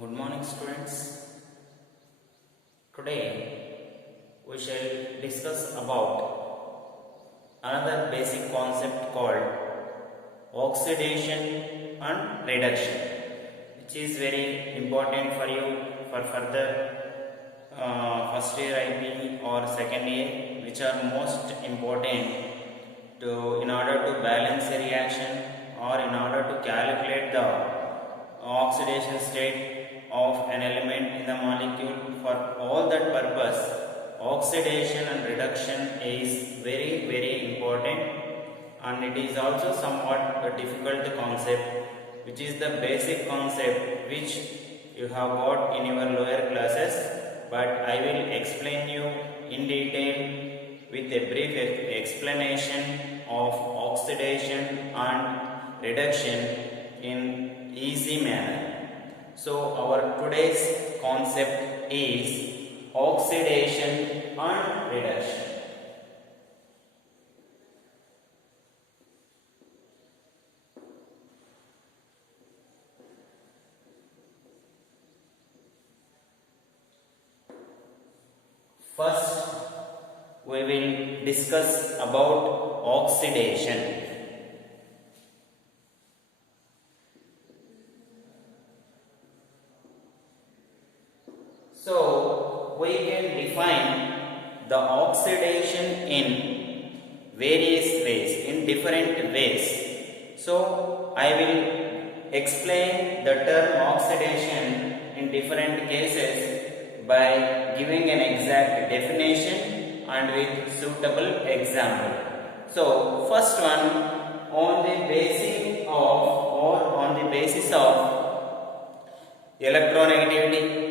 Good morning, students. Today we shall discuss about another basic concept called oxidation and reduction, which is very important for you for further first year IB or second year, which are most important to in order to balance a reaction or in order to calculate the oxidation state of an element in the molecule. For all that purpose, oxidation and reduction is very important, and it is also somewhat a difficult concept, which is the basic concept which you have got in your lower classes, but I will explain you in detail with a brief explanation of oxidation and reduction in easy manner. So our today's concept is oxidation and reduction. First, we will discuss about oxidation. So, we can define the oxidation in various ways, in different ways. So, I will explain the term oxidation in different cases by giving an exact definition and with suitable example. So, first one, on the basis of electronegativity,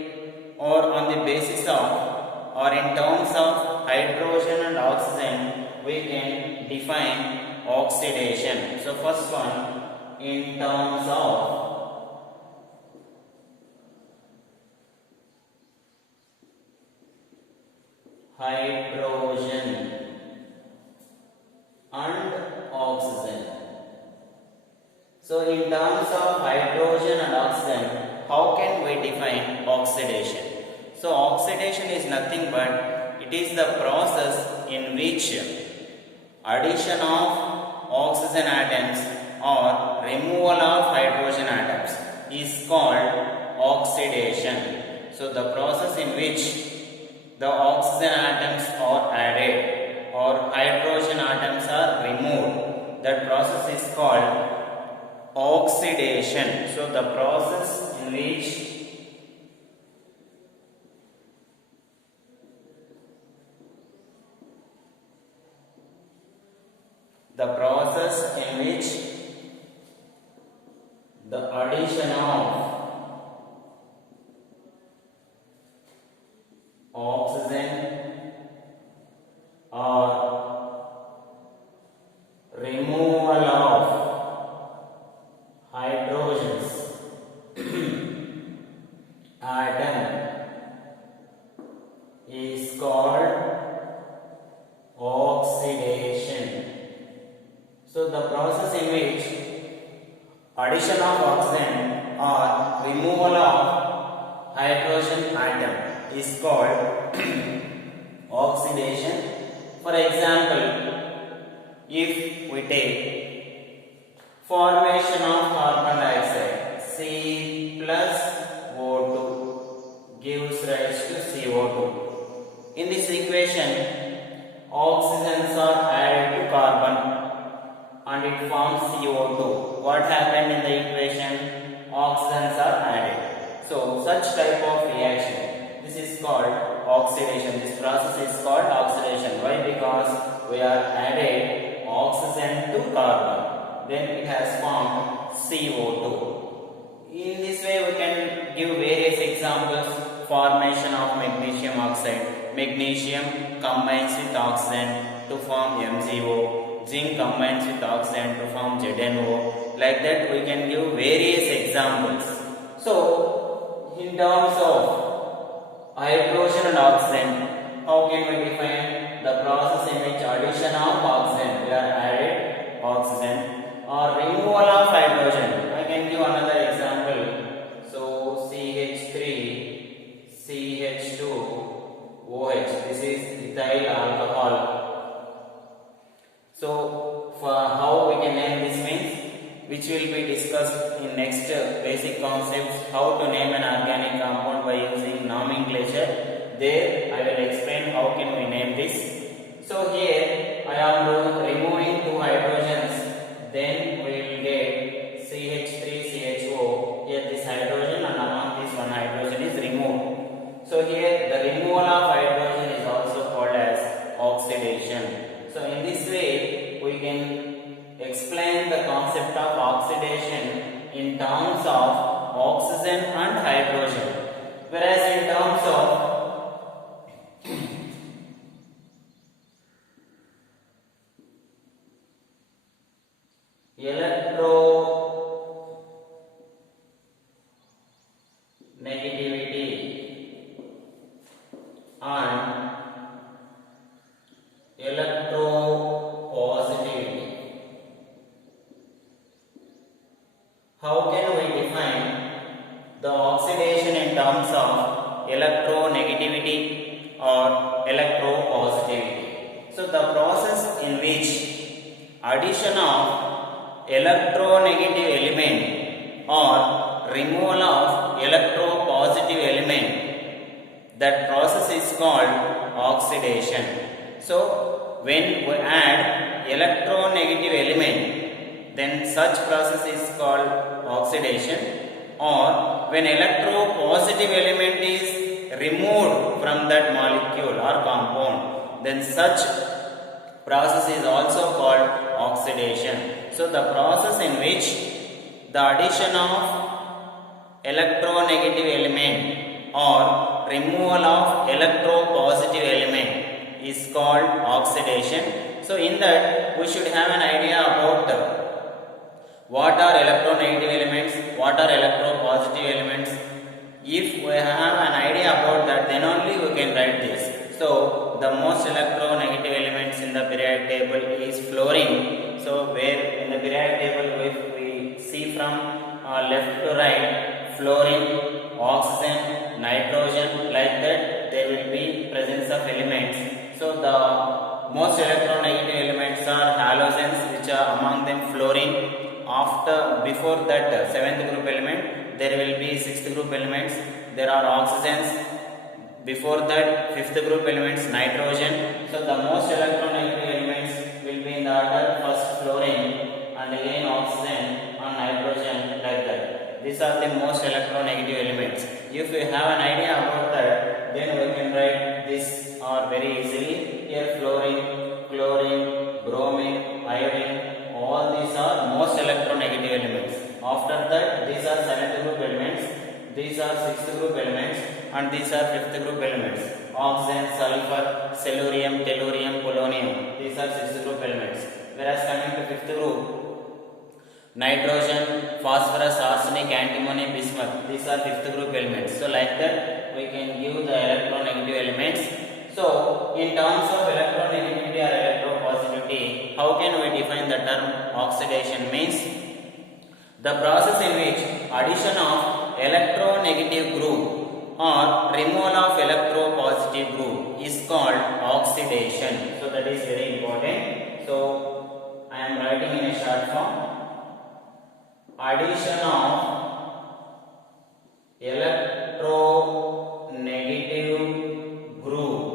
or on the basis of or in terms of hydrogen and oxygen, we can define oxidation. So first one, in terms of hydrogen and oxygen. So in terms of hydrogen and oxygen, how can we define oxidation? So oxidation is nothing but it is the process in which addition of oxygen atoms or removal of hydrogen atoms is called oxidation. So the process in which the oxygen atoms are added or hydrogen atoms are removed, that process is called oxidation. So the process in which the addition of oxygen or removal of hydrogens atom is called oxidation. So the process in which addition of oxygen or removal of hydrogen atom is called oxidation. For example, if we take formation of carbon dioxide, C plus O2 gives rise to CO2. In this equation, oxygens are added to carbon and it forms CO2. What happened in the equation? Oxygens are added. So such type of reaction, this is called oxidation. This process is called oxidation. Why? Because we are added oxygen to carbon, then it has formed CO2. In this way we can give various examples. Formation of magnesium oxide. Magnesium combines with oxygen to form MgO. Zinc combines with oxygen to form ZnO. Like that we can give various examples. So in terms of hydrogen and oxygen, how can we define the process in which addition of oxygen, we are added oxygen, or removal of hydrogen? I can give another example. So CH which will be discussed in next basic concepts, how to name an organic compound by using nomenclature. There I will explain how can we name this. So here I am removing two hydrogens, then we will get CH3CHO. Here this hydrogen and among this one hydrogen is removed. So here the removal of hydrogen is also called as oxidation. So in this way we can explain the concept of oxidation in terms of oxygen and hydrogen, whereas in terms of electronegativity and electropositivity. How can we define the oxidation in terms of electronegativity or electropositivity? So the process in which addition of electronegative element or removal of electropositive element, that process is called oxidation. So when we add electronegative element, then such process is called oxidation, or when electropositive element is removed from that molecule or compound, then such process is also called oxidation. So the process in which the addition of electronegative element or removal of electropositive element is called oxidation. So in that we should have an idea about what are electronegative elements, what are electropositive elements. If we have an idea about that, then only we can write this. So the most electronegative elements in the periodic table is fluorine. So where in the periodic table if we see from left to right, fluorine, oxygen, nitrogen, like that there will be presence of elements. So the most electronegative elements are halogens, which are among them fluorine. Before that seventh group element, there will be sixth group elements. There are oxygens. Before that fifth group elements nitrogen. So the most electronegative elements will be in the order first fluorine and again oxygen and nitrogen, like that. These are the most electronegative elements. If we have an idea about that, then we can write this very easily. Here fluorine, chlorine, bromine, iodine, all these are most electronegative elements. After that these are seventh group elements, these are sixth group elements, and these are fifth group elements. Oxygen, sulfur, cellurium, tellurium, polonium, these are sixth group elements. Whereas coming to fifth group, nitrogen, phosphorus, arsenic, antimony, bismuth, these are fifth group elements. So like that we can give the electronegative elements. So in terms of electronegativity or electropositivity, how can we define the term oxidation? Means the process in which addition of electronegative group or removal of electropositive group is called oxidation. So that is very important. So I am writing in a short form. Addition of electronegative group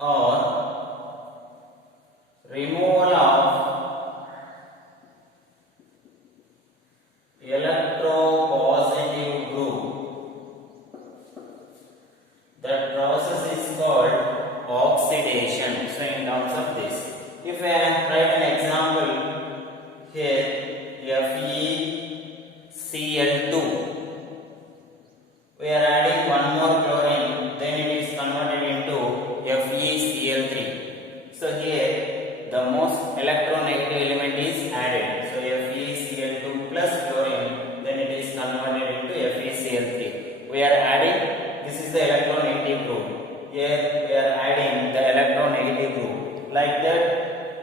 or removal of electropositive group, that process is called oxidation. So in terms of this, if I write an example here, FeCl2, we are adding one more chlorine, then it is converted into FeCl3. So here the most electronegative element is added. So FeCl2 plus chlorine, then it is converted into FeCl3. We are adding, this is the electronegative group. Here we are adding the electronegative group. Like that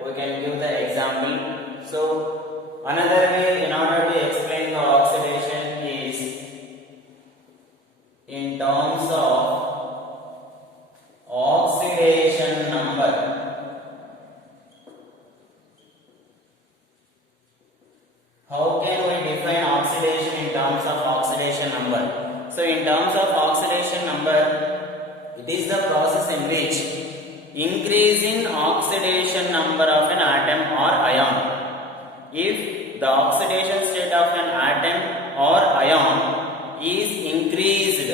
we can give the example. So another way in order to explain the oxidation is in terms of oxidation number. So in terms of oxidation number, it is the process in which increase in oxidation number of an atom or ion. If the oxidation state of an atom or ion is increased,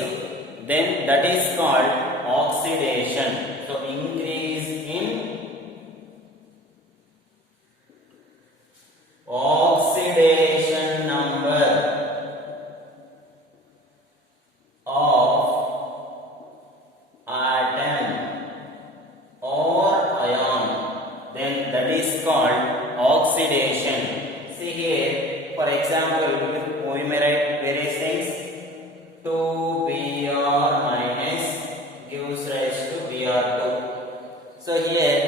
then that is called oxidation. So increase in oxidation number of atom or ion, then that is called oxidation. See here, for example, we may write various things. 2Br minus gives rise to Br2. So here,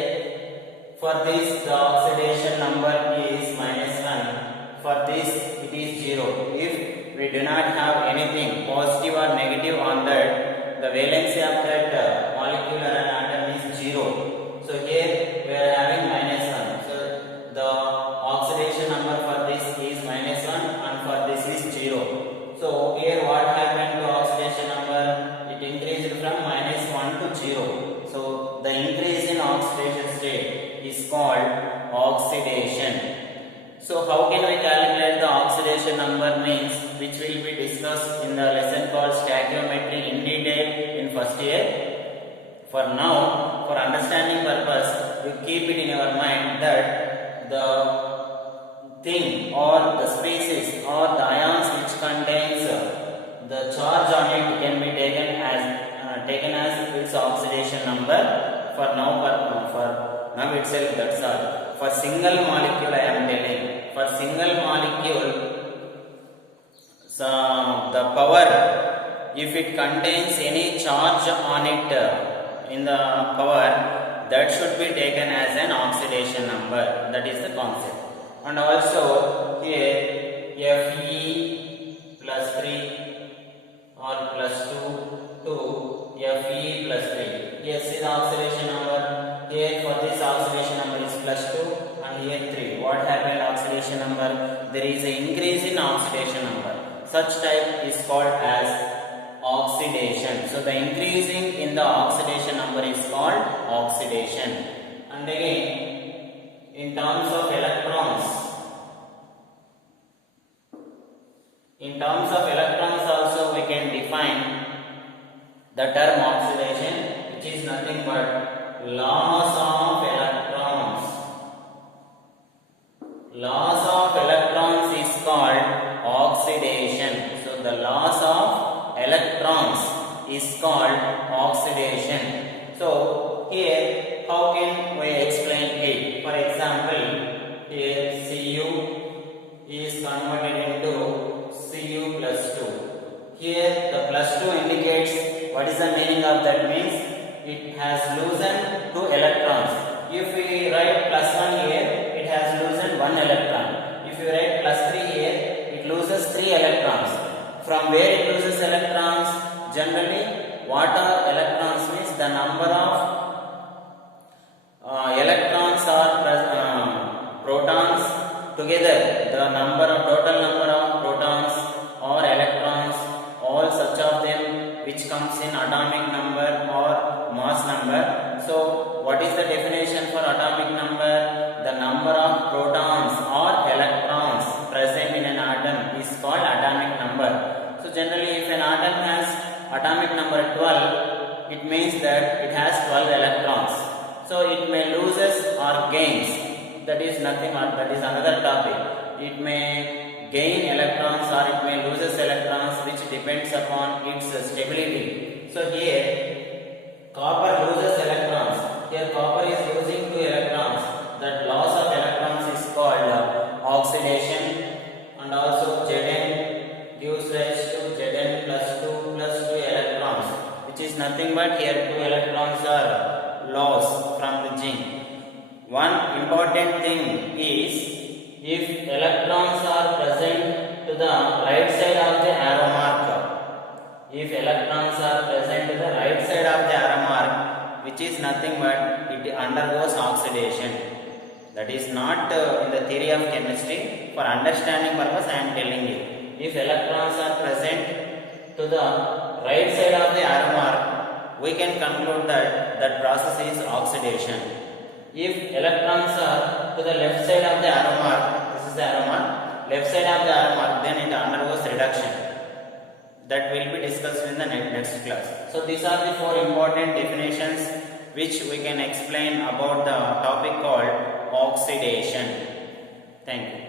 for this the oxidation number is -1. For this it is 0. If we do not have anything positive or negative on that, the valency of that molecule or an atom is 0. So here we are having -1. So the oxidation number for this is -1 and for this is 0. So here what happened to oxidation number? It increased from -1 to 0. So the increase in oxidation state is called oxidation. So how can we calculate the oxidation number means, which will be discussed in the lesson called stoichiometry in detail in first year. For now, for understanding purpose, you keep it in your mind that the thing or the species or the ions which contains the charge on it can be taken as its oxidation number. For now itself, that's all. For single molecule I am telling. For single molecule, so the power, if it contains any charge on it in the power, that should be taken as an oxidation number. That is the concept. And also here Fe plus 3 or plus 2 to Fe plus 3. Here see the oxidation number. Here for this oxidation number is plus 2 and here 3. What happened oxidation number? There is an increase in oxidation number. Such type is called as oxidation. So the increasing in the oxidation number is called oxidation. And again, in terms of electrons, also we can define the term oxidation, which is nothing but loss of electrons. Loss of electrons is called oxidation. So the loss of electrons is called oxidation. So here how can we explain it? For example, here Cu is converted into Cu plus 2. Here the plus 2 indicates what is the meaning of that means it has loosened 2 electrons. If we write plus 1 here, it has loosened 1 electron. If you write plus 3 here, it loses 3 electrons. From where it loses electrons? Generally, what are electrons means the number of electrons or protons together. The total number of protons or electrons, all such of them which comes in atomic number or mass number. So what is the definition for atomic number? The number of protons or electrons present in an atom is called atomic number. So generally, if an atom has atomic number 12, it means that it has 12 electrons. So it may loses or gains. That is nothing, or that is another topic. It may gain electrons or it may loses electrons, which depends upon its stability. So here copper loses electrons. Here copper is losing 2 electrons. That loss of electrons is called oxidation. And also Zn gives rise to Zn plus 2 electrons, which is nothing but here 2 electrons are lost from the zinc. One important thing is, if electrons are present to the right side of the arrow mark, if electrons are present to the right side of the arrow mark, which is nothing but it undergoes oxidation. That is not in the theory of chemistry. For understanding purpose I am telling you. If electrons are present to the right side of the arrow mark, we can conclude that that process is oxidation. If electrons are to the left side of the arrow mark, this is the arrow mark, left side of the arrow mark, then it undergoes reduction. That will be discussed in the next class. So these are the 4 important definitions which we can explain about the topic called oxidation. Thank you.